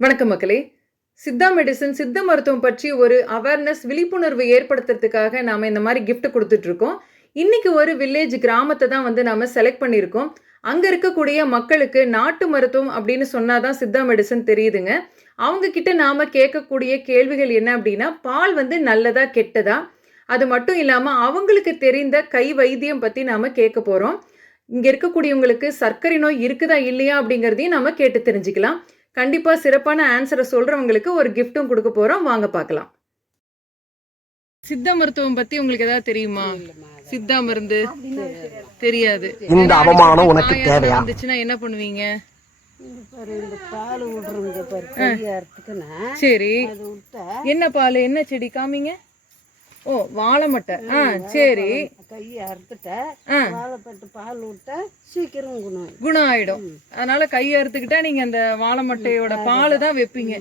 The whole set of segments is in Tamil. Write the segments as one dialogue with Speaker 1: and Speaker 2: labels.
Speaker 1: வணக்கம் மக்களே. சித்தா மெடிசன் சித்த மருத்துவம் பற்றி ஒரு அவேர்னஸ் விழிப்புணர்வு ஏற்படுத்துறதுக்காக நாம் இந்த மாதிரி கிஃப்ட் கொடுத்துட்ருக்கோம் இன்றைக்கி ஒரு வில்லேஜ் கிராமத்தை தான் வந்து நாம் செலக்ட் பண்ணியிருக்கோம். அங்கே இருக்கக்கூடிய மக்களுக்கு நாட்டு மருத்துவம் அப்படின்னு சொன்னால் தான் சித்தா மெடிசன் தெரியுதுங்க. அவங்க கிட்ட நாம் கேட்கக்கூடிய கேள்விகள் என்ன அப்படின்னா பால் வந்து நல்லதா கெட்டதா? அது மட்டும் இல்லாமல் அவங்களுக்கு தெரிந்த கை வைத்தியம் பற்றி நாம் கேட்க போகிறோம் இங்கே இருக்கக்கூடியவங்களுக்கு சர்க்கரை நோய் இருக்குதா இல்லையா அப்படிங்கிறதையும் நம்ம கேட்டு தெரிஞ்சுக்கலாம். கண்டிப்பா சிறப்பான ஆன்சரை சொல்றவங்களுக்கு ஒரு கிஃப்ட்டும் கொடுக்க போறோம். வாங்க பார்க்கலாம். சித்த மருத்துவம் பத்தி உங்களுக்கு ஏதாவது தெரியுமா? சித்தா மருந்து தெரியாது.
Speaker 2: இந்த அவமானம் உனக்கு தேவையா?
Speaker 1: இருந்துச்சுன்னா என்ன பண்ணுவீங்க? சரி. என்ன பால்? என்ன செடி? காமிங்க. ஓ வாழை மட்டை. ஆ சரி.
Speaker 3: கையை அறுத்துட்டா
Speaker 1: ஆ.
Speaker 3: வாழைப்பட்டு பால் விட்டா சீக்கிரம் குணம்
Speaker 1: குணம் ஆயிடும் அதனால கை அறுத்துக்கிட்டா நீங்க அந்த வாழை மட்டையோட பால் தான் வைப்பீங்க.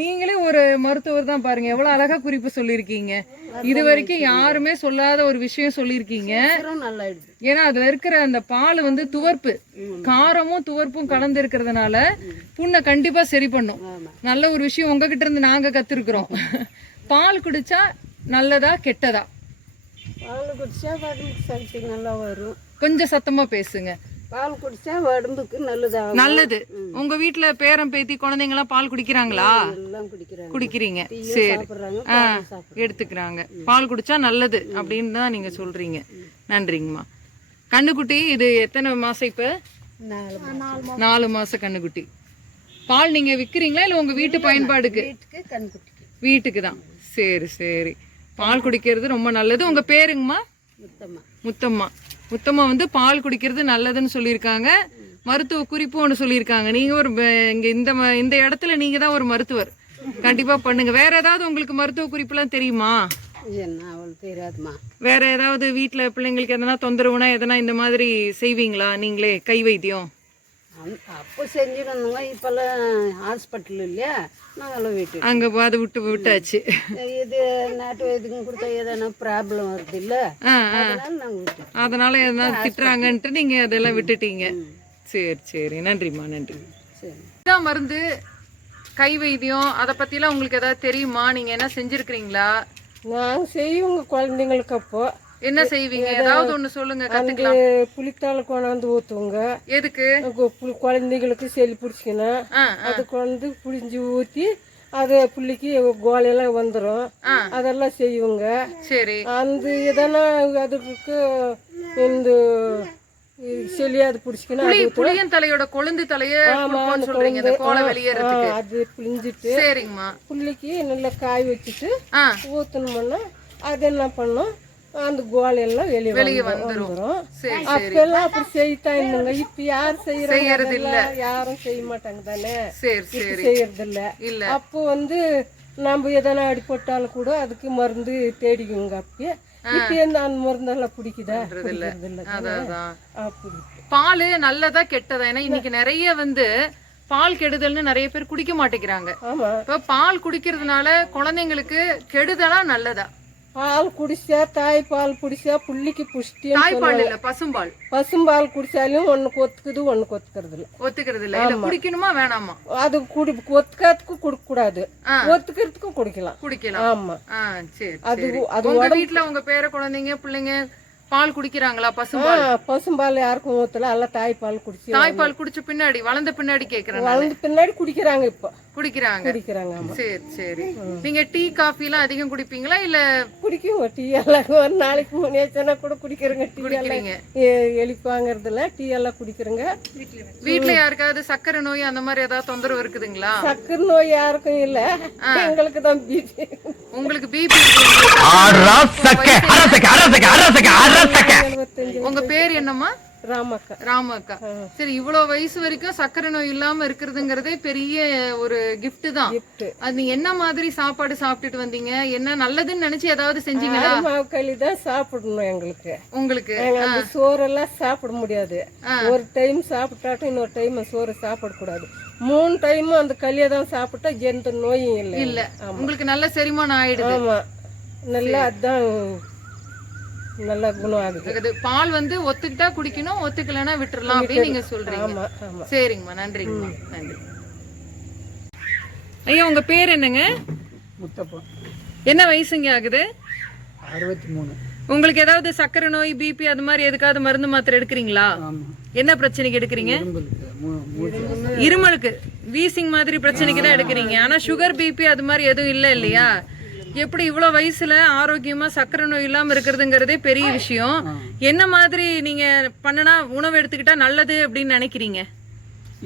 Speaker 1: நீங்களே ஒரு மருத்துவர் தான் பாருங்க. எவ்வளவு அழகா குறிப்பு சொல்லியிருக்கீங்க. இது வரைக்கும் யாருமே சொல்லாத ஒரு விஷயம் சொல்லியிருக்கீங்க. ஏன்னா அதுல இருக்கிற அந்த பால் வந்து துவர்ப்பு. காரமும் துவர்ப்பும் கலந்து இருக்கிறதுனால புண்ணை கண்டிப்பா சரி பண்ணும். நல்ல ஒரு விஷயம் உங்ககிட்ட இருந்து நாங்க கத்துருக்குறோம். பால் குடிச்சா நல்லதா கெட்டதா?
Speaker 3: பால் குடிச்சா உடம்புக்கு சக்தி நல்லா வரும்.
Speaker 1: கொஞ்சம் சத்தமா பேசுங்க.
Speaker 3: பால் குடிச்சா உடம்புக்கு நல்லதாகும்.
Speaker 1: நல்லது. உங்க வீட்ல பேரன் பேத்தி குழந்தைங்க எல்லாம் பால் குடிக்கிறாங்களா?
Speaker 3: எல்லாம் குடிக்கிறாங்க.
Speaker 1: சரி. எடுத்துக்கிறாங்க. பால் குடிச்சா நல்லது அப்படின்னு தான் நீங்க சொல்றீங்க. நன்றிங்கம்மா. கண்ணுக்குட்டி இது எத்தனை மாசம் இப்ப?
Speaker 3: நாலு
Speaker 1: நாலு மாசம். கண்ணுக்குட்டி. பால் நீங்க விக்கிறீங்களா இல்ல உங்க வீட்டு பயன்பாடுக்கு?
Speaker 3: வீட்டுக்கு
Speaker 1: தான். சரி சரி. பால் குடிக்கிறது ரொம்ப நல்லது. உங்க பேருங்கம்மா?
Speaker 3: சுத்தமா
Speaker 1: முத்தம்மா. முத்தம்மா வந்து பால் குடிக்கிறது நல்லதுன்னு சொல்லியிருக்காங்க. மருத்துவ குறிப்பு ஒன்று சொல்லியிருக்காங்க. நீங்க ஒரு இங்க இந்த இந்த இடத்துல நீங்க தான் ஒரு மருத்துவர். கண்டிப்பா பண்ணுங்க. வேற ஏதாவது உங்களுக்கு மருத்துவ குறிப்புலாம் தெரியுமா? வேற ஏதாவது வீட்ல பிள்ளைங்களுக்கு எதனா தொந்தரவுனா எதனா இந்த மாதிரி செய்வீங்களா? நீங்களே கை வைத்தியம்?
Speaker 3: அப்போ செஞ்சிடணுங்க. இப்போல்லாம் ஹாஸ்பிட்டல் இல்லையா நாங்களாம் வீட்டு
Speaker 1: அங்க அதை விட்டு விட்டாச்சு.
Speaker 3: இது நாட்டு வைத்தியம் கொடுத்தா எதனா ப்ராப்ளம் வருது இல்ல அதனால நாங்க விட்டோம்
Speaker 1: அதனால எதனா திட்டுறாங்கன்ட்டு நீங்க அதெல்லாம் விட்டுட்டீங்க. சரி சரி. நன்றிம்மா நன்றி.
Speaker 3: சரி.
Speaker 1: இதான் மருந்து கை வைத்தியம் அதை பத்திலாம் உங்களுக்கு ஏதாவது தெரியுமா? நீங்க என்ன செஞ்சிருக்கிறீங்களா?
Speaker 4: நாங்கள் செய்வோங்க குழந்தைங்களுக்கு அப்போ.
Speaker 1: என்ன செய்வீங்க? ஏதாவது ஒண்ணு சொல்லுங்க கத்துக்கலாம்.
Speaker 4: புளித்தாள் கொண்டாந்து ஊற்றுவோங்க
Speaker 1: எதுக்கு?
Speaker 4: குழந்தைங்களுக்கு செல்லி பிடிச்சிக்கணும் அது கொண்டு புளிஞ்சு ஊற்றி அது புள்ளிக்கு கோலையெல்லாம் வந்துடும். அதெல்லாம் செய்வோங்க.
Speaker 1: சரி.
Speaker 4: அந்த எதனா அதுக்கு இந்த பிடிச்சிக்கணும்
Speaker 1: புளி
Speaker 4: அது ஊத்துவோம்.
Speaker 1: புளியன் தலையோட கொழுந்து தலைய சொல்றீங்க இந்த கோலை வெளியேறதுக்கு.
Speaker 4: அது பிழிஞ்சிட்டு
Speaker 1: சரிங்கம்மா.
Speaker 4: புள்ளிக்கு நல்லா காய் வச்சுட்டு
Speaker 1: ஆ.
Speaker 4: ஊற்றணும்னா அது என்ன பண்ணும்? அந்த கோலையெல்லாம் வெளியே
Speaker 1: வெளியே சரி
Speaker 4: அப்பெல்லாம் அப்படி செய்யத்தான் இருந்தோங்க இப்ப யார்
Speaker 1: செய்யறது இல்ல.
Speaker 4: யாரும் செய்ய மாட்டாங்க தானே?
Speaker 1: சரி
Speaker 4: இப்ப
Speaker 1: சரி.
Speaker 4: செய்யறது இல்ல.
Speaker 1: இல்ல
Speaker 4: அப்போ வந்து நம்ம எதனா அடிபட்டாலும் கூட அதுக்கு மருந்து தேடிக்குங்க அப்பயே. இப்ப எந்த அந்த மருந்தெல்லாம் பிடிக்குதா? அப்படி.
Speaker 1: பால் நல்லதா கெட்டதா? ஏன்னா இன்னைக்கு நிறைய வந்து பால் கெடுதல்னு நிறைய பேர் குடிக்க மாட்டேங்கிறாங்க. இப்ப பால் குடிக்கிறதுனால குழந்தைங்களுக்கு கெடுதலா நல்லதா?
Speaker 4: பால் குடிச்சா தாய் பால் குடிச்சா புள்ளிக்கு புஷ்டி
Speaker 1: தாய்ப்பால் இல்ல பசும்பால்.
Speaker 4: பசும்பால் குடிச்சாலும் ஒண்ணுக்கு ஒத்துக்குது ஒண்ணுக்கு ஒத்துக்கிறது இல்ல.
Speaker 1: ஒத்துக்கிறது இல்ல. குடிக்கணுமா வேணாமா?
Speaker 4: அது குடி ஒத்துக்கிறதுக்கு குடிக்க கூடாது. ஒத்துக்கிறதுக்கு குடிக்கலாம்.
Speaker 1: குடிக்கலாம்.
Speaker 4: ஆமா.
Speaker 1: சரி
Speaker 4: அது அது
Speaker 1: உங்க வீட்ல உங்க பேர குழந்தைங்க பிள்ளைங்க பால் குடிக்கிறாங்களா பசும்பால்?
Speaker 4: பசும்பால் யாருக்கும் ஊத்தல. எல்லாம் தாய்ப்பால் குடிச்சு
Speaker 1: தாய்ப்பால் குடிச்ச பின்னாடி வளர்ந்த பின்னாடி கேக்குறேன் நானு.
Speaker 4: வளர்ந்து பின்னாடி குடிக்கிறாங்க இப்ப.
Speaker 1: குடிக்கிறாங்க.
Speaker 4: குடிக்கிறாங்க ஆமா.
Speaker 1: சரி சரி. நீங்க டீ காஃபி எல்லாம் அதிகம் குடிப்பீங்களா? இல்ல
Speaker 4: குடிக்குங்க டீ எல்லாம். ஒரு நாளைக்கு மூணு ஏச்சனா கூட குடிக்கிறேங்க. டீ எல்லாம்
Speaker 1: குடிக்கிறீங்க.
Speaker 4: எ- எலிக்கு வாங்குறதுல டீ எல்லாம் குடிக்கிறேங்க.
Speaker 1: வீட்ல யாருக்காவது சக்கரை நோய் அந்த மாதிரி ஏதாவது தொந்தரவு இருக்குதுங்களா?
Speaker 4: சக்கரை நோய் யாருக்கும் இல்ல. எங்களுக்கு தான் பிபி
Speaker 1: உங்களுக்கு பிபி
Speaker 2: அரசக்க அரசக்க அரசக்க அரசக்க அரசக்க
Speaker 4: எழுபத்தஞ்சு
Speaker 1: உங்க பேர் என்னம்மா?
Speaker 4: ராமக்கா.
Speaker 1: ராமக்கா. சரி இவ்வளவு வயசு வரைக்கும் சக்கரை நோய் இல்லாம இருக்கிறதுங்கிறதே பெரிய ஒரு gift தான்.
Speaker 4: கிஃப்ட்
Speaker 1: அது நீங்க என்ன மாதிரி சாப்பாடு சாப்பிட்டுட்டு வந்தீங்க? என்ன நல்லதுன்னு நினைச்சு ஏதாவது செஞ்சீங்களா?
Speaker 4: மாவு களி தான் சாப்பிடணும் எங்களுக்கு.
Speaker 1: உங்களுக்கு.
Speaker 4: அந்த சோறெல்லாம் சாப்பிட முடியாது. ஒரு டைம் சாப்பிட்டாட்டும் இன்னொரு டைம் சோறு சாப்பிடக்கூடாது. மூணு டைம் அந்த களியை தான் சாப்பிட்டா எந்த நோயும் இல்லை.
Speaker 1: இல்ல. உங்களுக்கு நல்ல செரிமானம் ஆயிடுது.
Speaker 4: ஆமா. நல்லா அதான் நல்லா குணம் ஆகுது
Speaker 1: பால் வந்து ஒத்துக்கிட்டா குடிக்கணும் ஒத்துக்கலைன்னா விட்டுறலாம் அப்படின்னு நீங்க சொல்றீங்க.
Speaker 4: ஆமா ஆமா.
Speaker 1: சரிங்கம்மா நன்றிங்கம்மா. நன்றி. ஐயா உங்க பேர் என்னங்க?
Speaker 5: முத்தப்பா.
Speaker 1: என்ன வயசுங்க ஆகுது?
Speaker 5: அறுபத்தி மூணு.
Speaker 1: உங்களுக்கு ஏதாவது சக்கரை நோய் பிபி அது மாதிரி எதுக்காவது மருந்து மாத்திரை எடுக்கிறீங்களா? என்ன பிரச்சனைக்கு எடுக்கிறீங்க? இருமலுக்கு வீசிங் மாதிரி பிரச்சனைக்கு தான் எடுக்கிறீங்க. ஆனா சுகர் பிபி அது மாதிரி எதுவும் இல்லை இல்லையா? எப்படி இவ்வளோ வயசுல ஆரோக்கியமா சக்கரை நோய் இல்லாம இருக்கிறதுங்கிறதே பெரிய விஷயம். என்ன மாதிரி நீங்க பண்ணனா உணவு எடுத்துக்கிட்டா நல்லது அப்படின்னு நினைக்கிறீங்க?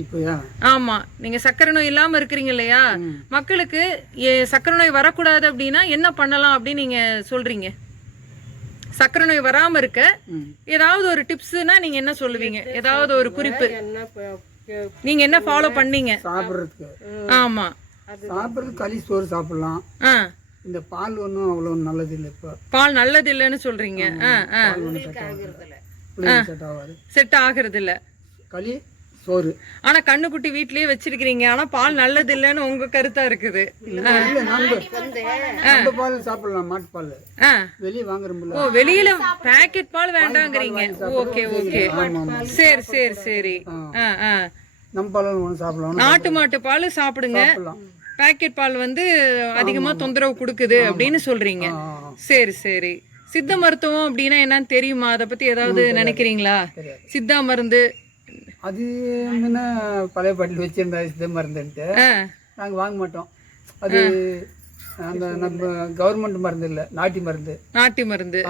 Speaker 5: இப்போயா
Speaker 1: ஆமா. நீங்க சக்கரை நோய் இல்லாம இருக்கிறீங்க இல்லையா? மக்களுக்கு சக்கரை நோய் வரக்கூடாது அப்படின்னா என்ன பண்ணலாம் அப்படின்னு நீங்க சொல்றீங்க? சக்கரை நோய் வராம இருக்க. ஏதாவது ஒரு டிப்ஸ்னா நீங்க என்ன சொல்லுவீங்க? ஏதாவது ஒரு குறிப்பு. நீங்க என்ன ஃபாலோ பண்ணீங்க?
Speaker 5: சாப்பிட்றதுக்கு.
Speaker 1: ஆமா.
Speaker 5: சாப்பிட்றது களி சோறு சாப்பிடலாம்.
Speaker 1: ஆ.
Speaker 5: இந்த பால் ஒன்றும் அவ்வளோ நல்லது இல்லை இப்போ.
Speaker 1: பால் நல்லது இல்லைன்னு சொல்றீங்க
Speaker 5: பால் செட்
Speaker 1: ஆகுறது இல்ல
Speaker 5: களி சோறு.
Speaker 1: ஆனா கண்ணுக்குட்டி வீட்லயே வச்சிருக்கீங்க ஆனா பால் நல்லது இல்லைன்னு உங்க கருத்தா இருக்குது.
Speaker 5: பால் சாப்பிடலாம் மாட்டுப்பால்
Speaker 1: ஆ.
Speaker 5: வெளியே வாங்குறோம்ல.
Speaker 1: ஓ வெளியில பாக்கெட் பால் வேண்டாங்கிறீங்க. Okay okay. சரி சரி சரி. ஆ. ஆ
Speaker 5: நம்ம பால் சாப்பிடலாம்.
Speaker 1: நாட்டு மாட்டு பால் சாப்பிடுங்க. பாக்கெட் பால் வந்து அதிகமா தொந்தரவு கொடுக்குது அப்படின்னு சொல்றீங்க. சரி சரி. சித்த மருத்துவம் அப்படின்னா என்னன்னு தெரியுமா? அதை பத்தி ஏதாவது நினைக்கிறீங்களா. சித்தா மருந்து.
Speaker 5: அது பழைய பாட்டில் வச்சிருந்தா சித்த மருந்துன்ட்டு. நாங்கள் வாங்க மாட்டோம். அது அந்த நம்ம கவர்மெண்ட் மருந்து இல்லை நாட்டி மருந்து.
Speaker 1: நாட்டு மருந்து.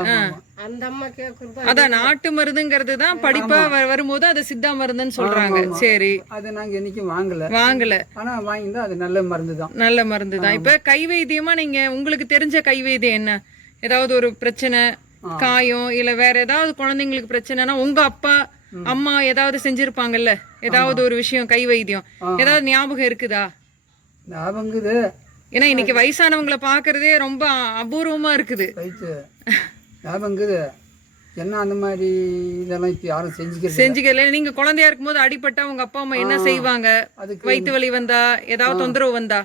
Speaker 4: அந்த அம்மா கேட்கறது
Speaker 1: அதான் நாட்டு மருந்துங்கிறது தான் படிப்பா வ- வரும்போது அது சித்தா மருந்துன்னு சொல்றாங்க. சரி.
Speaker 5: அதை நாங்கள் என்னைக்கும் வாங்கலை.
Speaker 1: வாங்கல.
Speaker 5: ஆனால் வாங்கியிருந்தா அது நல்ல மருந்து தான்.
Speaker 1: நல்ல மருந்து தான். இப்ப கை வைத்தியமா நீங்க உங்களுக்கு தெரிஞ்ச கை வைத்தியம் என்ன? ஏதாவது ஒரு பிரச்சனை காயம் இல்ல வேற ஏதாவது குழந்தைங்களுக்கு பிரச்சனைனா உங்க அப்பா அம்மா ஏதாவது செஞ்சிருப்பாங்கல்ல? ஏதாவது ஒரு விஷயம் கை வைத்தியம் ஏதாவது ஞாபகம் இருக்குதா?
Speaker 5: ஞாபகங்குது
Speaker 1: ஏன்னா இன்னைக்கு வயசானவங்கள பாக்குறதே ரொம்ப அபூர்வமா இருக்குது.
Speaker 5: ரைட்டு. ஞாபகங்குது என்ன அந்த மாதிரி இதெல்லாம் இப்போ யாரும் செஞ்சுக்கிறது
Speaker 1: செஞ்சுக்கல. நீங்க குழந்தையா இருக்கும்போது அடிபட்டா உங்க அப்பா அம்மா என்ன செய்வாங்க?
Speaker 5: அதுக்கு
Speaker 1: வயிற்று வலி வந்தா ஏதாவது தொந்தரவு வந்தா?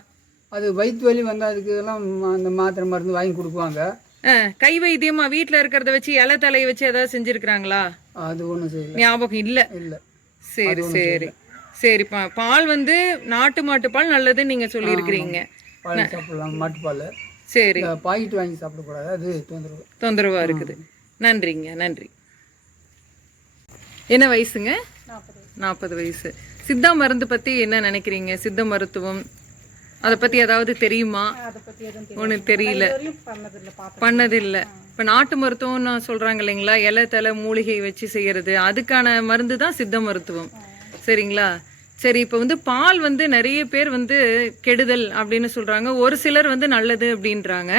Speaker 5: அது வயிற்று வலி வந்தால் அதுக்கு எல்லாம் ம- அந்த மாத்திரை மருந்து வாங்கி
Speaker 1: ஆ, கை வைத்தியமா வீட்ல இருக்கிறத வச்சு இலை தலையை வச்சு ஏதாவது செஞ்சிருக்கிறாங்களா?
Speaker 5: அது ஒன்றும் செய்யல.
Speaker 1: ஞாபகம் இல்ல.
Speaker 5: இல்லை.
Speaker 1: சரி சரி. சரிப்பா பால் வந்து நாட்டு மாட்டு பால் நல்லதுன்னு நீங்க சொல்லியிருக்கிறீங்க.
Speaker 5: பால் சாப்பிடலாம் மாட்டுப்பால்
Speaker 1: சரி
Speaker 5: பாக்கெட் வாங்கி சாப்பிடக்கூடாது அது தொந்தரவு.
Speaker 1: தொந்தரவா இருக்குது. நன்றிங்க நன்றி. என்ன வயசுங்க? நாற்பது வயசு. சித்தா மருந்து பத்தி என்ன நினைக்கிறீங்க? சித்த மருத்துவம்? அதை பத்தி ஏதாவது தெரியுமா?
Speaker 4: அதை பத்தி எதுவும்
Speaker 1: ஒன்றும் தெரியல.
Speaker 4: பண்ணதில்லை
Speaker 1: இப்போ நாட்டு மருத்துவம்னு சொல்றாங்க இல்லைங்களா? இலை தலை மூலிகை வச்சு செய்யறது. அதுக்கான மருந்து தான் சித்த மருத்துவம். சரிங்களா? சரி இப்போ வந்து பால் வந்து நிறைய பேர் வந்து கெடுதல் அப்படின்னு சொல்றாங்க. ஒரு சிலர் வந்து நல்லது அப்படின்றாங்க.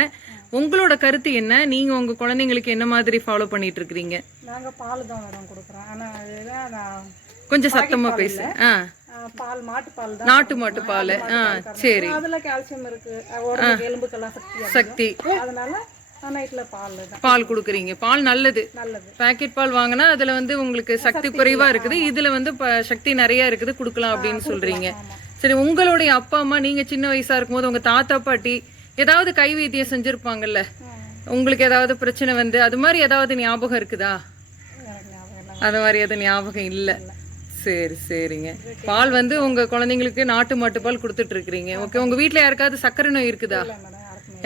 Speaker 1: உங்களோட கருத்து என்ன? நீங்க உங்க குழந்தைங்களுக்கு என்ன மாதிரி ஃபாலோ பண்ணிட்டு இருக்கிறீங்க?
Speaker 6: நாங்கள் பால் தான் வரோம் கொடுக்குறோம். ஆனால்
Speaker 1: கொஞ்சம் சத்தமா பேசு. ஆ.
Speaker 6: பால் மாட்டு பால்
Speaker 1: நாட்டு மாட்டு பால். ஆ சரி.
Speaker 6: அதில் கால்சியம் இருக்கு. எலும்புக்கெல்லாம் சக்தி.
Speaker 1: சக்தி.
Speaker 6: அதனால பால்
Speaker 1: கொடுக்குறீங்க. பால் நல்லது.
Speaker 6: நல்லது.
Speaker 1: பாக்கெட் பால் வாங்கினா அதுல வந்து உங்களுக்கு சக்தி குறைவா இருக்குது. இதுல வந்து சக்தி நிறைய இருக்குது. கொடுக்கலாம் அப்படின்னு சொல்றீங்க. சரி உங்களுடைய அப்பா அம்மா நீங்க சின்ன வயசா இருக்கும்போது உங்க தாத்தா பாட்டி ஏதாவது கை வைத்தியம் செஞ்சிருப்பாங்கல்ல? உங்களுக்கு ஏதாவது பிரச்சனை வந்து அது மாதிரி ஏதாவது ஞாபகம் இருக்குதா? அது மாதிரி எதுவும் ஞாபகம் இல்ல. சரி சரிங்க. பால் வந்து உங்க குழந்தைங்களுக்கு நாட்டு மாட்டு பால் கொடுத்துட்டு இருக்கிறீங்க. ஓகே உங்க வீட்ல யாருக்காவது சர்க்கரை நோய் இருக்குதா?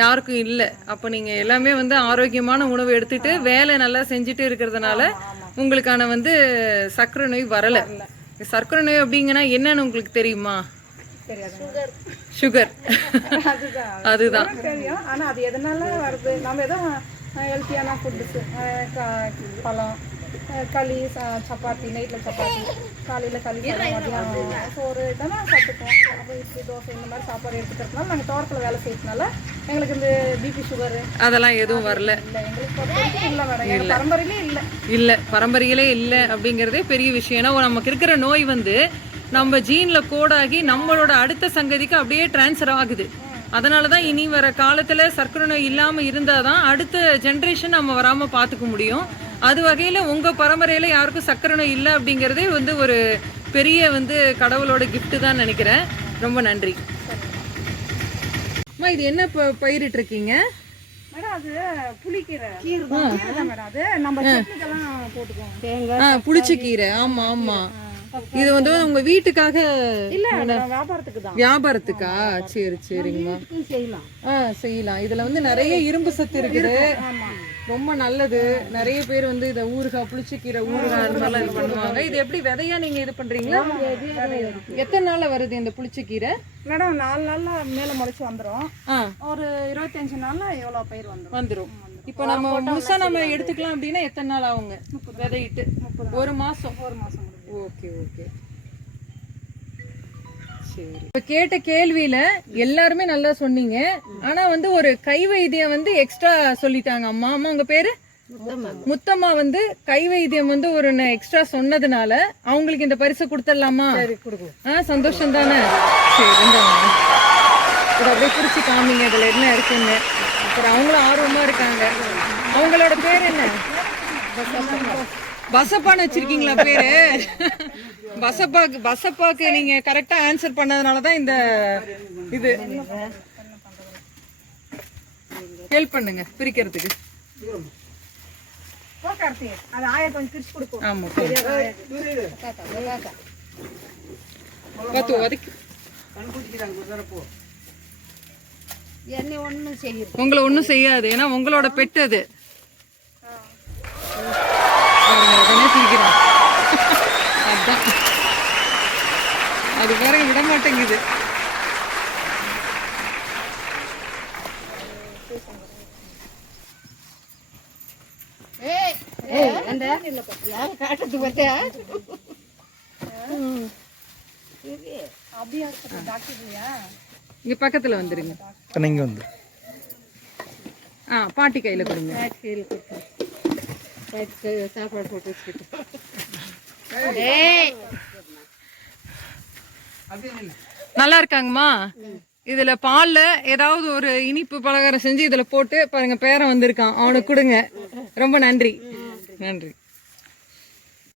Speaker 6: யாருக்கும்
Speaker 1: இல்ல. அப்ப நீங்க எல்லாமே வந்து ஆரோக்கியமான உணவு எடுத்துட்டு வேலை நல்லா செஞ்சுட்டு இருக்கிறதுனால உங்களுக்கான வந்து சர்க்கரை நோய் வரல. சர்க்கரை நோய் அப்படிங்கன்னா என்னன்னு உங்களுக்கு தெரியுமா? சுகர்
Speaker 6: அதுதான்.
Speaker 1: அதுதான்
Speaker 6: தெரியும். ஆனால் அது எதனால வருது? நம்ம எதோ ஹெல்த்தியான ஃபுட்டு பழம் களி ச- சப்பாத்தி நைட்டில் சப்பாத்தி காலையில் களி மதியானம் சோறு இதெல்லாம் சாப்பிட்டுக்குவோம். அப்புறம் இட்லி தோசை இந்த மாதிரி சாப்பாடு எடுத்துக்கிறதுனால நாங்கள் தோட்டத்தில் வேலை செய்யறதுனால எங்களுக்கு இந்த பிபி சுகரு
Speaker 1: அதெல்லாம் எதுவும் வரல.
Speaker 6: இல்லை எங்களுக்கு இல்லை மேடம் எங்கள் பரம்பரையிலே இல்லை.
Speaker 1: இல்ல பரம்பரையிலே இல்ல அப்படிங்கறதே பெரிய விஷயம். ஏன்னா நமக்கு இருக்கிற நோய் வந்து நம்ம ஜீன்ல கோடாகி நம்மளோட அடுத்த சங்கதிக்கு அப்படியே டிரான்ஸ்ஃபர் ஆகுது. அதனால தான் இனி வர காலத்துல சர்க்கரை நோய் இல்லாம இருந்தாதான் அடுத்த ஜென்ரேஷன் நம்ம வராம பாத்துக்க முடியும். அது வகையில உங்க பரம்பரையில யாருக்கும் சர்க்கரை நோய் இல்லை அப்படிங்கறதே வந்து ஒரு பெரிய வந்து கடவுளோட gift தான் நினைக்கிறேன். ரொம்ப நன்றி. அம்மா இது என்ன ப- பயிரிட்டு இருக்கீங்க?
Speaker 6: மேடம் அது புளிக்கீரை. கீரை தான் மேடம் அது. நம்ம சட்னிக்கெல்லாம் போட்டுக்குவோம்.
Speaker 3: தேங்காய்
Speaker 1: ஆ புளிச்ச கீரை ஆமா ஆமா. இது வந்து உங்க வீட்டுக்காக
Speaker 6: இல்ல வியாபாரத்துக்கு தான்.
Speaker 1: வியாபாரத்துக்கா? சரி சரிங்கம்மா.
Speaker 3: செய்யலாம்.
Speaker 1: ஆ செய்யலாம். இதுல வந்து நிறைய இரும்பு சத்து இருக்குது. ரொம்ப நல்லது. நிறைய பேர் வந்து இத ஊறுகாய் புளிச்சக்கீரை ஊறுகாய் அது மாதிரிலாம் இது பண்ணுவாங்க. இது எப்படி விதையா நீங்க இது பண்றீங்களா? எத்தனை நாள்ல வருது இந்த புளிச்சக்கீரை?
Speaker 6: மேடம் நாலு நாள்ல மேல முளைச்சு வந்துரும்.
Speaker 1: ஆ.
Speaker 6: ஒரு இருபத்தஞ்சு நாள்ல எவ்வளவு பயிர் வந்துரும்?
Speaker 1: வந்துரும். இப்போ நம்ம முழுசா நம்ம எடுத்துக்கலாம் அப்படின்னா எத்தனை நாள் ஆகுங்க? விதையிட்டு. ஒரு மாசம்?
Speaker 6: ஒரு மாசம்
Speaker 1: ஓகே ஓகே. இப்போ கேட்ட கேள்வியில எல்லாருமே நல்லா சொன்னீங்க. ஆனா வந்து ஒரு கை வைத்தியம் வந்து எக்ஸ்ட்ரா சொல்லிட்டாங்க. அம்மா அம்மா உங்க பேரு? முத்தம்மா வந்து கை வைத்தியம் வந்து ஒரு எக்ஸ்ட்ரா சொன்னதுனால அவங்களுக்கு இந்த பரிசு கொடுத்துடலாமா? ஆ சந்தோஷம் தானே சரி. இதை அப்படியே பிடிச்சி காமிங்க இதுல என்ன இருக்குன்னு. அப்புறம் அவங்களும் ஆர்வமா இருக்காங்க. அவங்களோட பேர் என்ன? பசப்பான்னு வச்சிருக்கீங்களா பேரு? பசப்பாக்கு பசப்பாக்கு நீங்க கரெக்டா ஆன்சர் பண்ணதுனால தான் இந்த இது. ஹெல்ப் பண்ணுங்க பிரிக்கிறதுக்கு.
Speaker 6: அது ஆயா கொஞ்சம்
Speaker 1: ஆமா பார்த்து
Speaker 3: என்னை ஒன்றும்
Speaker 1: உங்களை ஒன்றும் செய்யாது ஏன்னா உங்களோட பெட் அது பாருங்க, உடனே சிரிக்கிறான் அதான் அது பாருங்க விட மாட்டேங்குது.
Speaker 3: காட்டுறது
Speaker 6: அப்படியா டாக்டர் இல்லையா
Speaker 1: இங்க பக்கத்துல வந்துருங்க.
Speaker 2: நீங்க வந்து.
Speaker 1: ஆ பாட்டி கையில கொடுங்க.
Speaker 4: கையில் கொடுத்தேன் வயிற்றுக்கு சாப்பாடு போட்டு வச்சுக்கிட்டு
Speaker 1: நல்லா இருக்காங்கம்மா. இதுல பால்ல ஏதாவது ஒரு இனிப்பு பலகாரம் செஞ்சு இதுல போட்டு பாருங்க பேரன் வந்திருக்கான். அவனுக்கு கொடுங்க. ரொம்ப நன்றி. நன்றி.